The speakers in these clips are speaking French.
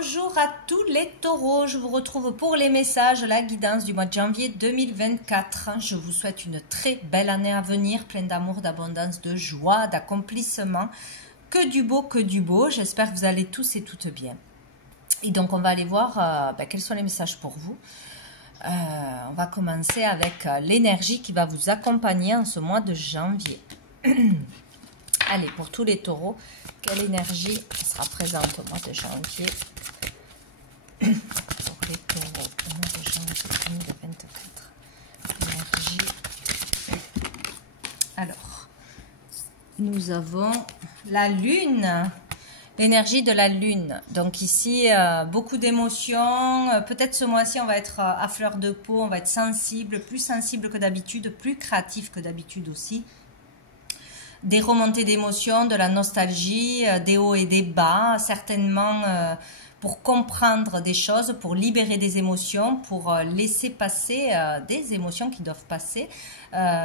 Bonjour à tous les taureaux, je vous retrouve pour les messages, la guidance du mois de janvier 2024. Je vous souhaite une très belle année à venir, pleine d'amour, d'abondance, de joie, d'accomplissement. Que du beau, que du beau. J'espère que vous allez tous et toutes bien. Et donc on va aller voir quels sont les messages pour vous. On va commencer avec l'énergie qui va vous accompagner en ce mois de janvier. Allez, pour tous les taureaux, quelle énergie sera présente au mois de janvier? Pour les taureaux, au mois de janvier 2024. Énergie. Alors, nous avons la lune. L'énergie de la lune. Donc ici, beaucoup d'émotions. Peut-être ce mois-ci, on va être à fleur de peau, on va être sensible, plus sensible que d'habitude, plus créatif que d'habitude aussi. Des remontées d'émotions, de la nostalgie, des hauts et des bas, certainement pour comprendre des choses, pour libérer des émotions, pour laisser passer des émotions qui doivent passer,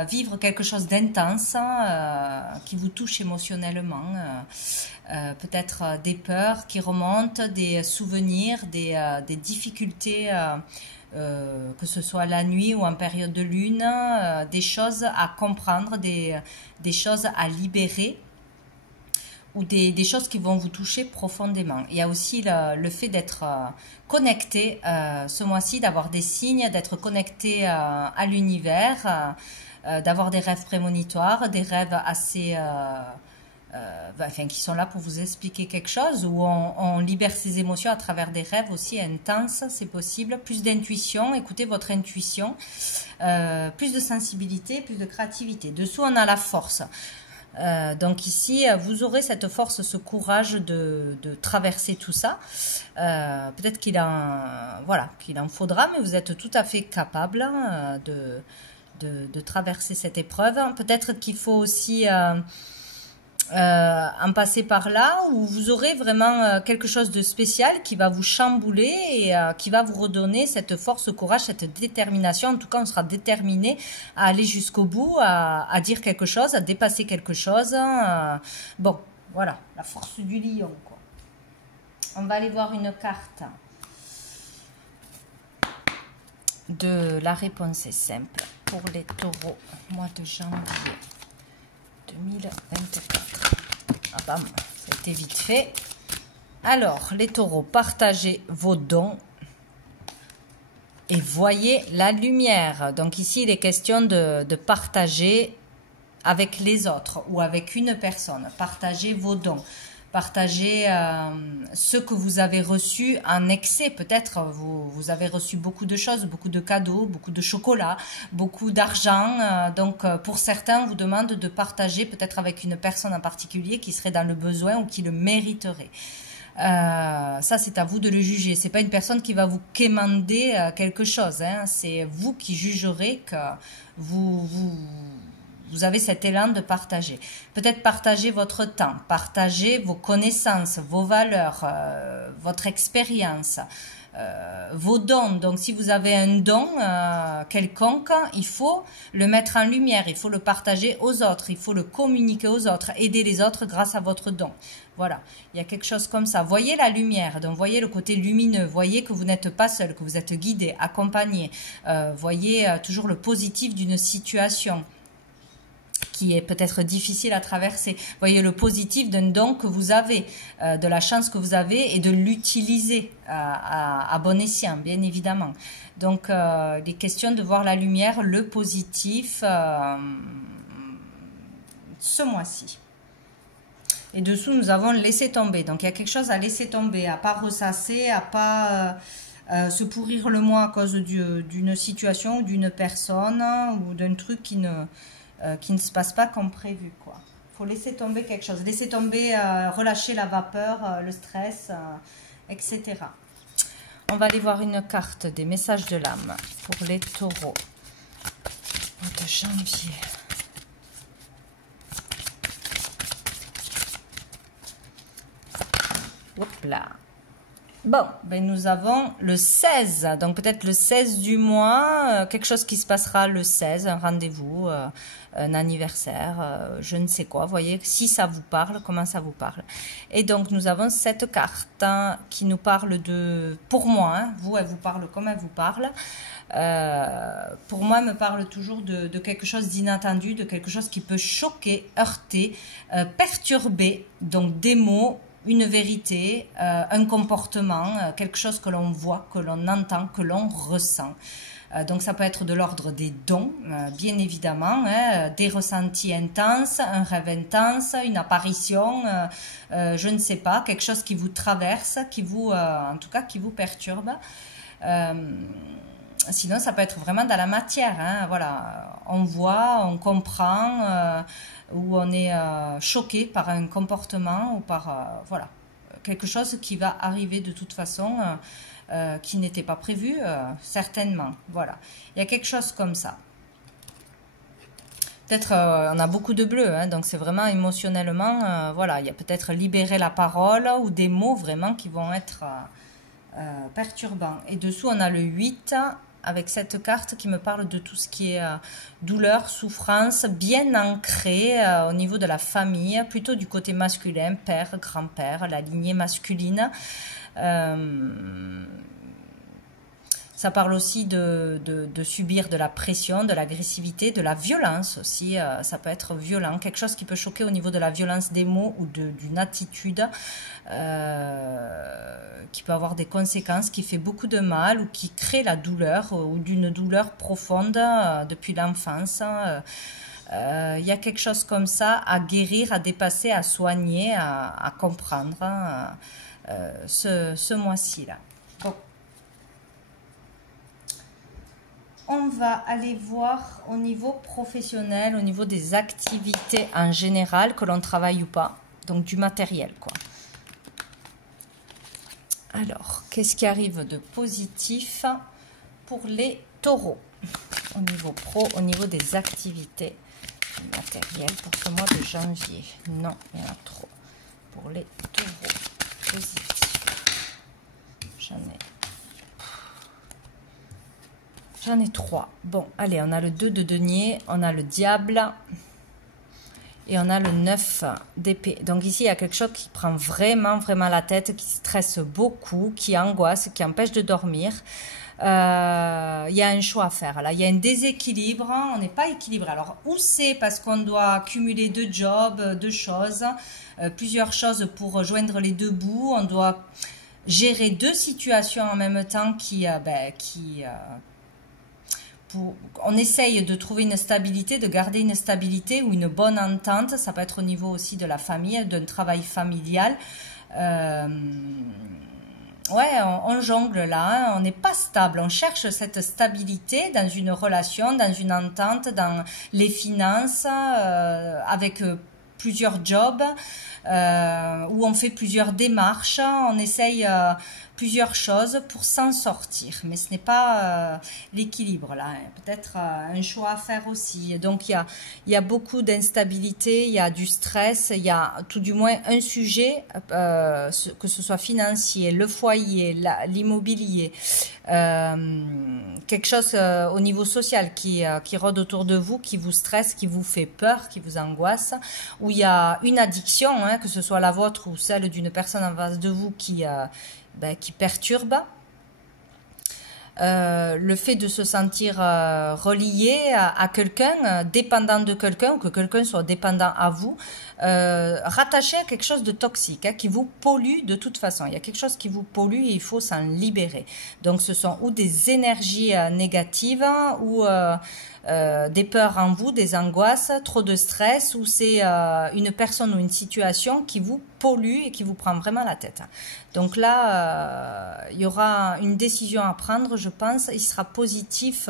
vivre quelque chose d'intense qui vous touche émotionnellement, peut-être des peurs qui remontent, des souvenirs, des difficultés, que ce soit la nuit ou en période de lune, des choses à comprendre, des choses à libérer ou des choses qui vont vous toucher profondément. Il y a aussi le fait d'être connecté ce mois-ci, d'avoir des signes, d'être connecté à l'univers, d'avoir des rêves prémonitoires, des rêves assez... qui sont là pour vous expliquer quelque chose, où on libère ses émotions à travers des rêves aussi intenses, c'est possible. Plus d'intuition, écoutez votre intuition, plus de sensibilité, plus de créativité. Dessous, on a la force. Donc ici, vous aurez cette force, ce courage de traverser tout ça. Peut-être qu'il en faudra, mais vous êtes tout à fait capable de traverser cette épreuve. Peut-être qu'il faut aussi... en passer par là, où vous aurez vraiment quelque chose de spécial qui va vous chambouler et qui va vous redonner cette force, ce courage, cette détermination. En tout cas, on sera déterminé à aller jusqu'au bout, à dire quelque chose, à dépasser quelque chose. Bon, voilà, la force du lion, quoi. On va aller voir une carte de la réponse est simple pour les taureaux, mois de janvier 2024. Ah bam, ça a été vite fait. Alors, les taureaux, partagez vos dons et voyez la lumière. Donc ici, il est question de partager avec les autres ou avec une personne. Partagez vos dons. Partagez ce que vous avez reçu en excès. Peut-être vous avez reçu beaucoup de choses, beaucoup de cadeaux, beaucoup de chocolat, beaucoup d'argent. Donc pour certains, on vous demande de partager peut-être avec une personne en particulier qui serait dans le besoin ou qui le mériterait. Ça, c'est à vous de le juger. C'est pas une personne qui va vous quémander quelque chose. Hein. C'est vous qui jugerez que vous avez cet élan de partager. Peut-être partager votre temps, partager vos connaissances, vos valeurs, votre expérience, vos dons. Donc, si vous avez un don quelconque, il faut le mettre en lumière, il faut le partager aux autres, il faut le communiquer aux autres, aider les autres grâce à votre don. Voilà, il y a quelque chose comme ça. Voyez la lumière, donc voyez le côté lumineux, voyez que vous n'êtes pas seul, que vous êtes guidé, accompagné. Voyez toujours le positif d'une situation qui est peut-être difficile à traverser. Voyez le positif d'un don que vous avez, de la chance que vous avez et de l'utiliser à bon escient, bien évidemment. Donc, il est question de voir la lumière, le positif ce mois-ci. Et dessous, nous avons laissé tomber. Donc, il y a quelque chose à laisser tomber, à pas ressasser, à pas se pourrir le mois à cause d'une situation ou d'une personne ou d'un truc qui ne se passe pas comme prévu, quoi. Il faut laisser tomber quelque chose, laisser tomber, relâcher la vapeur, le stress, etc. On va aller voir une carte des messages de l'âme pour les taureaux de janvier. Hop là. Bon, ben nous avons le 16, donc peut-être le 16 du mois, quelque chose qui se passera le 16, un rendez-vous, un anniversaire, je ne sais quoi, vous voyez, si ça vous parle, comment ça vous parle. Et donc nous avons cette carte hein, qui nous parle de, pour moi, hein, vous, elle vous parle comme elle vous parle. Pour moi, elle me parle toujours de quelque chose d'inattendu, de quelque chose qui peut choquer, heurter, perturber, donc des mots, une vérité, un comportement, quelque chose que l'on voit, que l'on entend, que l'on ressent. Donc ça peut être de l'ordre des dons, bien évidemment, hein, des ressentis intenses, un rêve intense, une apparition, je ne sais pas, quelque chose qui vous traverse, qui vous, en tout cas, qui vous perturbe. Sinon, ça peut être vraiment dans la matière. Hein, voilà, on voit, on comprend, ou on est choqué par un comportement ou par voilà quelque chose qui va arriver de toute façon, qui n'était pas prévu, certainement. Voilà, il y a quelque chose comme ça. Peut-être on a beaucoup de bleu, hein, donc c'est vraiment émotionnellement, voilà, il y a peut-être libérer la parole ou des mots vraiment qui vont être perturbants. Et dessous, on a le 8 avec cette carte qui me parle de tout ce qui est douleur, souffrance, bien ancré au niveau de la famille, plutôt du côté masculin, père, grand-père, la lignée masculine. Ça parle aussi de subir de la pression, de l'agressivité, de la violence aussi. Ça peut être violent, quelque chose qui peut choquer au niveau de la violence des mots ou d'une attitude qui peut avoir des conséquences, qui fait beaucoup de mal ou qui crée la douleur ou d'une douleur profonde depuis l'enfance. Il y a quelque chose comme ça à guérir, à dépasser, à soigner, à comprendre ce mois-ci là. Bon. On va aller voir au niveau professionnel, au niveau des activités en général, que l'on travaille ou pas. Donc du matériel, quoi. Alors, qu'est-ce qui arrive de positif pour les taureaux? Au niveau pro, au niveau des activités matérielles pour ce mois de janvier. Non, il y en a trop. Pour les taureaux, positif. J'en ai 3. Bon, allez, on a le 2 de denier, on a le diable et on a le 9 d'épée. Donc ici, il y a quelque chose qui prend vraiment la tête, qui stresse beaucoup, qui angoisse, qui empêche de dormir. Il y a un choix à faire. Là, il y a un déséquilibre, on n'est pas équilibré. Alors, où c'est parce qu'on doit cumuler 2 jobs, 2 choses, plusieurs choses pour joindre les 2 bouts. On doit gérer 2 situations en même temps on essaye de trouver une stabilité, de garder une stabilité ou une bonne entente. Ça peut être au niveau aussi de la famille, d'un travail familial. Ouais, on jongle là, hein, on n'est pas stable. On cherche cette stabilité dans une relation, dans une entente, dans les finances, avec plusieurs jobs, où on fait plusieurs démarches, on essaye plusieurs choses pour s'en sortir, mais ce n'est pas l'équilibre là, hein. Peut-être un choix à faire aussi. Donc il y a beaucoup d'instabilité, il y a du stress, il y a tout du moins un sujet, que ce soit financier, le foyer, l'immobilier, quelque chose au niveau social qui rôde autour de vous, qui vous stresse, qui vous fait peur, qui vous angoisse, où il y a une addiction, hein, que ce soit la vôtre ou celle d'une personne en face de vous qui perturbe. Le fait de se sentir relié à quelqu'un, dépendant de quelqu'un, ou que quelqu'un soit dépendant à vous, rattaché à quelque chose de toxique, hein, qui vous pollue de toute façon. Il y a quelque chose qui vous pollue et il faut s'en libérer. Donc ce sont ou des énergies négatives, ou des peurs en vous, des angoisses, trop de stress, ou c'est une personne ou une situation qui vous pollue et qui vous prend vraiment la tête. Donc là, il y aura une décision à prendre, je pense. Il sera positif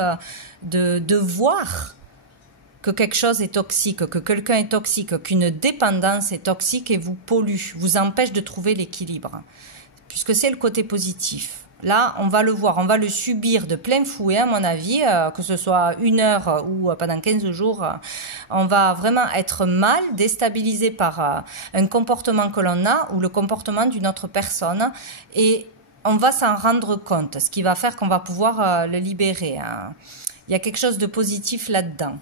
de voir que quelque chose est toxique, que quelqu'un est toxique, qu'une dépendance est toxique et vous pollue, vous empêche de trouver l'équilibre, puisque c'est le côté positif. Là, on va le voir, on va le subir de plein fouet, à mon avis, que ce soit 1 heure ou pendant 15 jours. On va vraiment être mal, déstabilisé par un comportement que l'on a ou le comportement d'une autre personne. Et on va s'en rendre compte, ce qui va faire qu'on va pouvoir le libérer. Hein. Il y a quelque chose de positif là-dedans.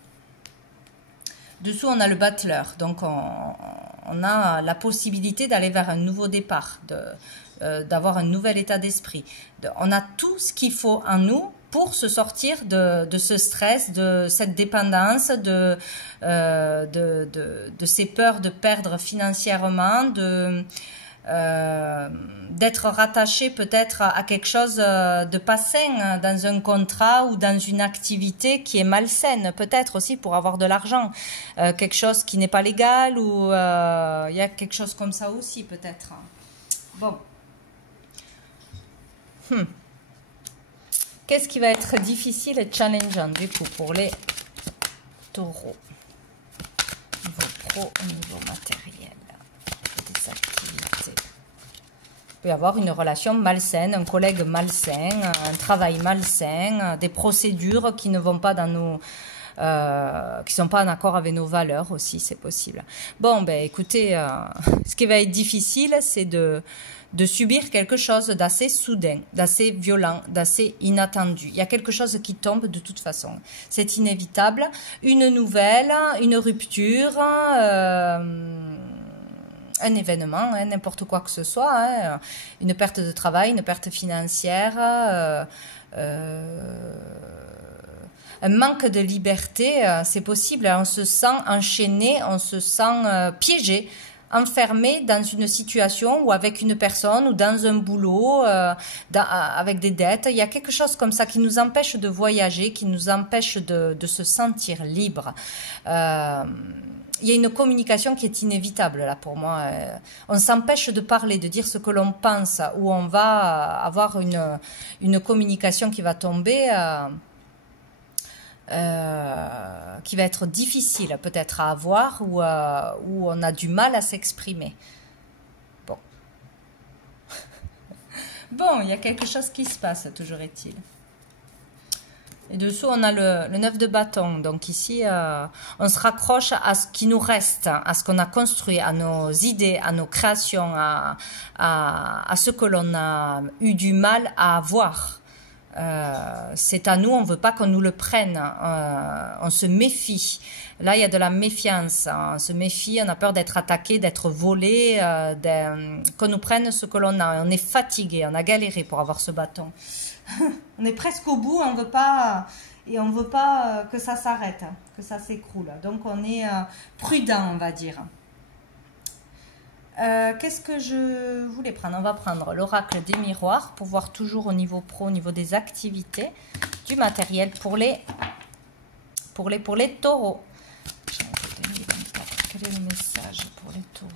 Dessous, on a le battleur. Donc, on a la possibilité d'aller vers un nouveau départ, d'avoir un nouvel état d'esprit. On a tout ce qu'il faut en nous pour se sortir de ce stress, de cette dépendance, de ces peurs de perdre financièrement, d'être rattaché peut-être à quelque chose de pas sain dans un contrat ou dans une activité qui est malsaine, peut-être aussi pour avoir de l'argent, quelque chose qui n'est pas légal ou il y a quelque chose comme ça aussi peut-être. Bon. Qu'est-ce qui va être difficile et challengeant du coup pour les taureaux? Niveau pro, au niveau matériel, des activités. Il peut y avoir une relation malsaine, un collègue malsain, un travail malsain, des procédures qui ne vont pas dans nos... qui sont pas en accord avec nos valeurs aussi, c'est possible. Bon, ben écoutez, ce qui va être difficile, c'est de subir quelque chose d'assez soudain, d'assez violent, d'assez inattendu. Il y a quelque chose qui tombe de toute façon. C'est inévitable. Une nouvelle, une rupture, un événement, hein, n'importe quoi que ce soit, hein, une perte de travail, une perte financière, un manque de liberté, c'est possible. On se sent enchaîné, on se sent piégé, enfermé dans une situation ou avec une personne ou dans un boulot, avec des dettes. Il y a quelque chose comme ça qui nous empêche de voyager, qui nous empêche de se sentir libre. Il y a une communication qui est inévitable là pour moi. On s'empêche de parler, de dire ce que l'on pense, ou on va avoir une communication qui va tomber... qui va être difficile peut-être à avoir ou où on a du mal à s'exprimer. Bon. Bon, il y a quelque chose qui se passe, toujours est-il. Et dessous, on a le 9 de bâton. Donc ici, on se raccroche à ce qui nous reste, à ce qu'on a construit, à nos idées, à nos créations, à ce que l'on a eu du mal à avoir. C'est à nous, on ne veut pas qu'on nous le prenne, on se méfie. Là, il y a de la méfiance, on se méfie, on a peur d'être attaqué, d'être volé, qu'on nous prenne ce que l'on a. On est fatigué, on a galéré pour avoir ce bâton. On est presque au bout, on veut pas, et on ne veut pas que ça s'arrête, que ça s'écroule. Donc, on est prudent, on va dire. Qu'est-ce que je voulais prendre? On va prendre l'oracle des miroirs pour voir toujours au niveau pro, au niveau des activités, du matériel pour les taureaux. Quel est le message pour les taureaux?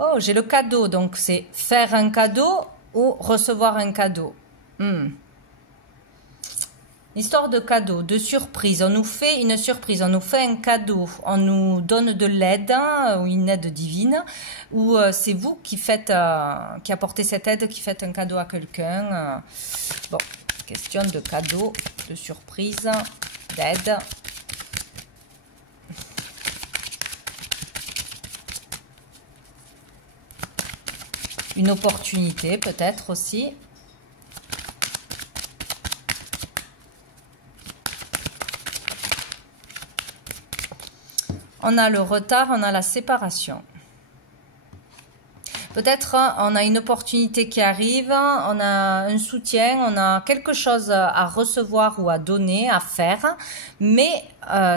Oh, j'ai le cadeau, donc c'est faire un cadeau ou recevoir un cadeau. Histoire de cadeau, de surprise. On nous fait une surprise, on nous fait un cadeau, on nous donne de l'aide, ou une aide divine, ou c'est vous qui faites, qui apportez cette aide, qui faites un cadeau à quelqu'un. Bon, question de cadeau, de surprise, d'aide. Une opportunité peut-être aussi. On a le retard, on a la séparation. Peut-être on a une opportunité qui arrive, on a un soutien, on a quelque chose à recevoir ou à donner, à faire, mais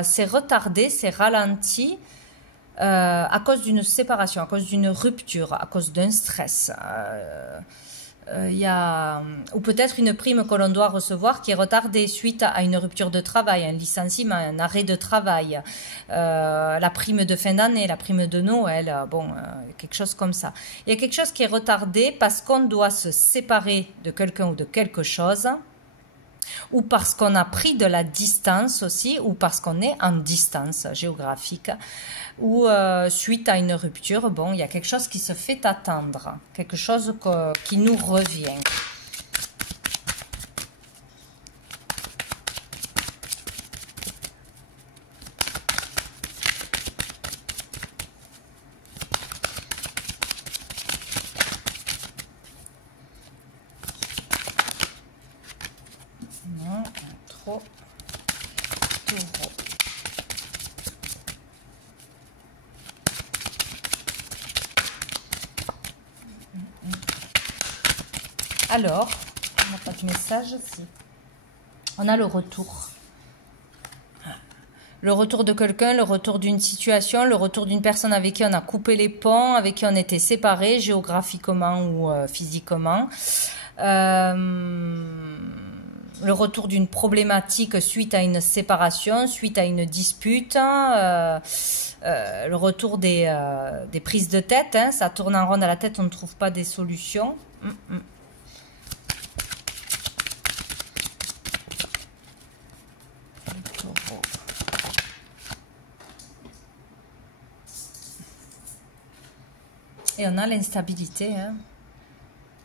c'est retardé, c'est ralenti à cause d'une séparation, à cause d'une rupture, à cause d'un stress. Il y a, ou peut-être une prime que l'on doit recevoir qui est retardée suite à une rupture de travail, un licenciement, un arrêt de travail, la prime de fin d'année, la prime de Noël, bon, quelque chose comme ça. Il y a quelque chose qui est retardé parce qu'on doit se séparer de quelqu'un ou de quelque chose, ou parce qu'on a pris de la distance aussi, ou parce qu'on est en distance géographique, ou suite à une rupture, bon, il y a quelque chose qui se fait attendre, quelque chose qui nous revient. Alors, on n'a pas de message, si. On a le retour. Le retour de quelqu'un, le retour d'une situation, le retour d'une personne avec qui on a coupé les ponts, avec qui on était séparés, géographiquement ou physiquement. Le retour d'une problématique suite à une séparation, suite à une dispute. Le retour des prises de tête. Hein, ça tourne en rond à la tête, on ne trouve pas des solutions. Et on a l'instabilité. Hein.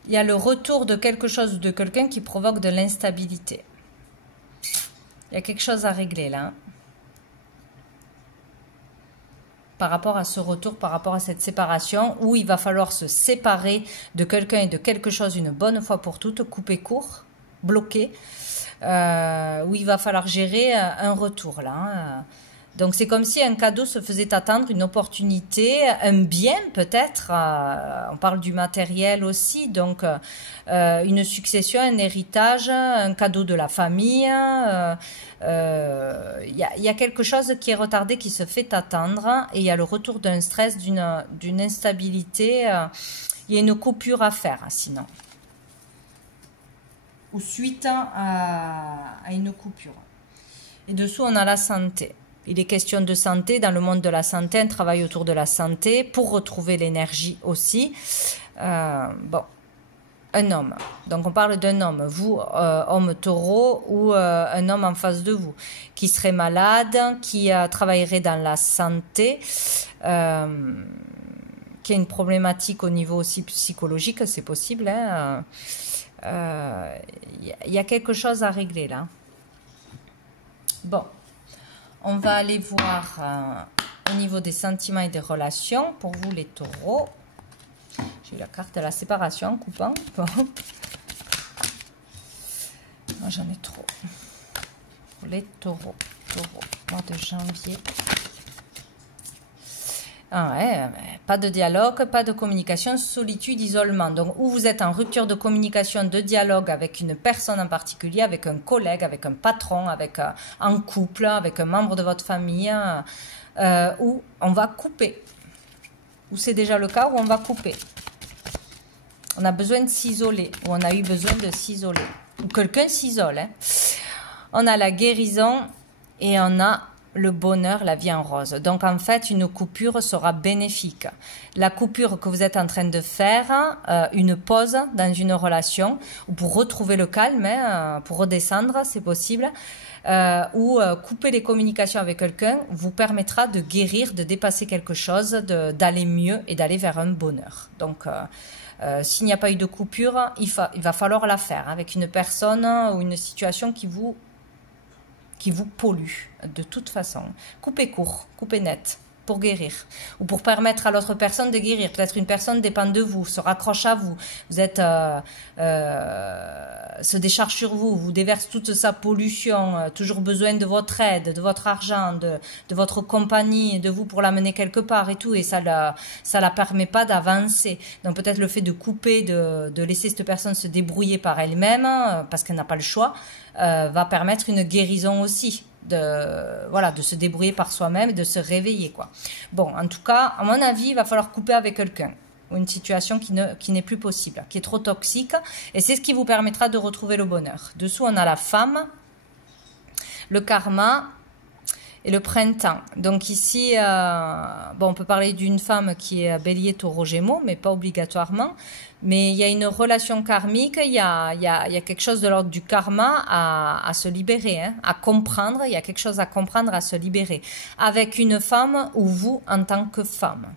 Il y a le retour de quelque chose ou de quelqu'un qui provoque de l'instabilité. Il y a quelque chose à régler là. Par rapport à ce retour, par rapport à cette séparation, où il va falloir se séparer de quelqu'un et de quelque chose une bonne fois pour toutes, couper court, bloquer, où il va falloir gérer un retour là. Hein. Donc c'est comme si un cadeau se faisait attendre, une opportunité, un bien peut-être, on parle du matériel aussi, donc une succession, un héritage, un cadeau de la famille, y a quelque chose qui est retardé, qui se fait attendre, et il y a le retour d'un stress, d'une instabilité, il y a une coupure à faire sinon, ou suite à une coupure. Et dessous on a la santé. Il est question de santé, dans le monde de la santé, un travail autour de la santé, pour retrouver l'énergie aussi. Bon, un homme. Donc on parle d'un homme, vous, homme taureau, ou un homme en face de vous, qui serait malade, qui travaillerait dans la santé, qui a une problématique au niveau aussi psychologique, c'est possible. Hein. Y a quelque chose à régler là. Bon. On va aller voir au niveau des sentiments et des relations pour vous les taureaux. J'ai eu la carte de la séparation en coupant. Bon. Moi j'en ai trop. Pour les taureaux. Mois de janvier. Ah ouais, pas de dialogue, pas de communication, solitude, isolement. Donc, où vous êtes en rupture de communication, de dialogue avec une personne en particulier, avec un collègue, avec un patron, avec un couple, avec un membre de votre famille, où on va couper. Où c'est déjà le cas où on va couper. On a besoin de s'isoler, ou on a eu besoin de s'isoler. Ou quelqu'un s'isole. Hein. On a la guérison et on a le bonheur, la vie en rose. Donc en fait, une coupure sera bénéfique. La coupure que vous êtes en train de faire, une pause dans une relation, ou pour retrouver le calme, hein, pour redescendre, c'est possible, ou couper les communications avec quelqu'un, vous permettra de guérir, de dépasser quelque chose, d'aller mieux et d'aller vers un bonheur. Donc s'il n'y a pas eu de coupure, il va falloir la faire avec une personne ou une situation qui vous pollue de toute façon. Coupez court, coupez net pour guérir ou pour permettre à l'autre personne de guérir. Peut-être une personne dépend de vous, se raccroche à vous, vous êtes se décharge sur vous, vous déverse toute sa pollution, toujours besoin de votre aide, de votre argent, de votre compagnie, de vous pour l'amener quelque part et tout, et ça la permet pas d'avancer. Donc peut-être le fait de couper, de laisser cette personne se débrouiller par elle-même, parce qu'elle n'a pas le choix, va permettre une guérison aussi, de se débrouiller par soi-même et de se réveiller, quoi. Bon, en tout cas, à mon avis, il va falloir couper avec quelqu'un, ou une situation qui n'est plus possible, qui est trop toxique, et c'est ce qui vous permettra de retrouver le bonheur. Dessous, on a la femme, le karma et le printemps. Donc ici, on peut parler d'une femme qui est bélier, taureau, gémeaux, mais pas obligatoirement. Mais il y a une relation karmique, il y a quelque chose de l'ordre du karma à se libérer, hein, à comprendre, il y a quelque chose à comprendre, à se libérer. Avec une femme ou vous en tant que femme.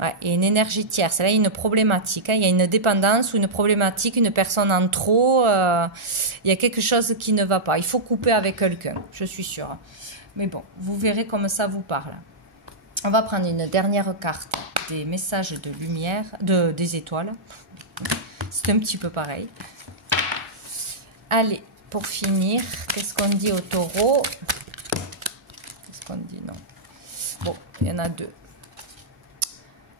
Ouais, il y a une énergie tierce, là il y a une problématique, hein, il y a une dépendance ou une problématique, une personne en trop, il y a quelque chose qui ne va pas. Il faut couper avec quelqu'un, je suis sûre. Mais bon, vous verrez comme ça vous parle. On va prendre une dernière carte des messages de lumière, des étoiles. C'est un petit peu pareil. Allez, pour finir, qu'est-ce qu'on dit au taureau? Qu'est-ce qu'on dit? Non. Bon, il y en a deux.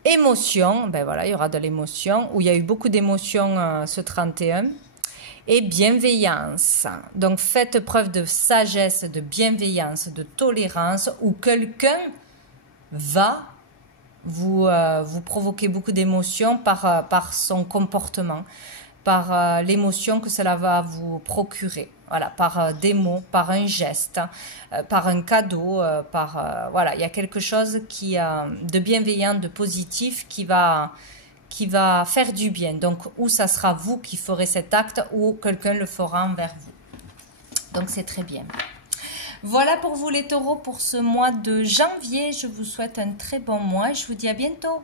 Émotion, ben voilà, il y aura de l'émotion, où il y a eu beaucoup d'émotions ce 31. Et bienveillance. Donc, faites preuve de sagesse, de bienveillance, de tolérance, où quelqu'un va vous provoquer beaucoup d'émotions par son comportement, par l'émotion que cela va vous procurer. Voilà, par des mots, par un geste, par un cadeau, voilà, il y a quelque chose de bienveillant, de positif qui va faire du bien. Donc, ou ça sera vous qui ferez cet acte, ou quelqu'un le fera envers vous. Donc, c'est très bien. Voilà pour vous les taureaux pour ce mois de janvier. Je vous souhaite un très bon mois et je vous dis à bientôt.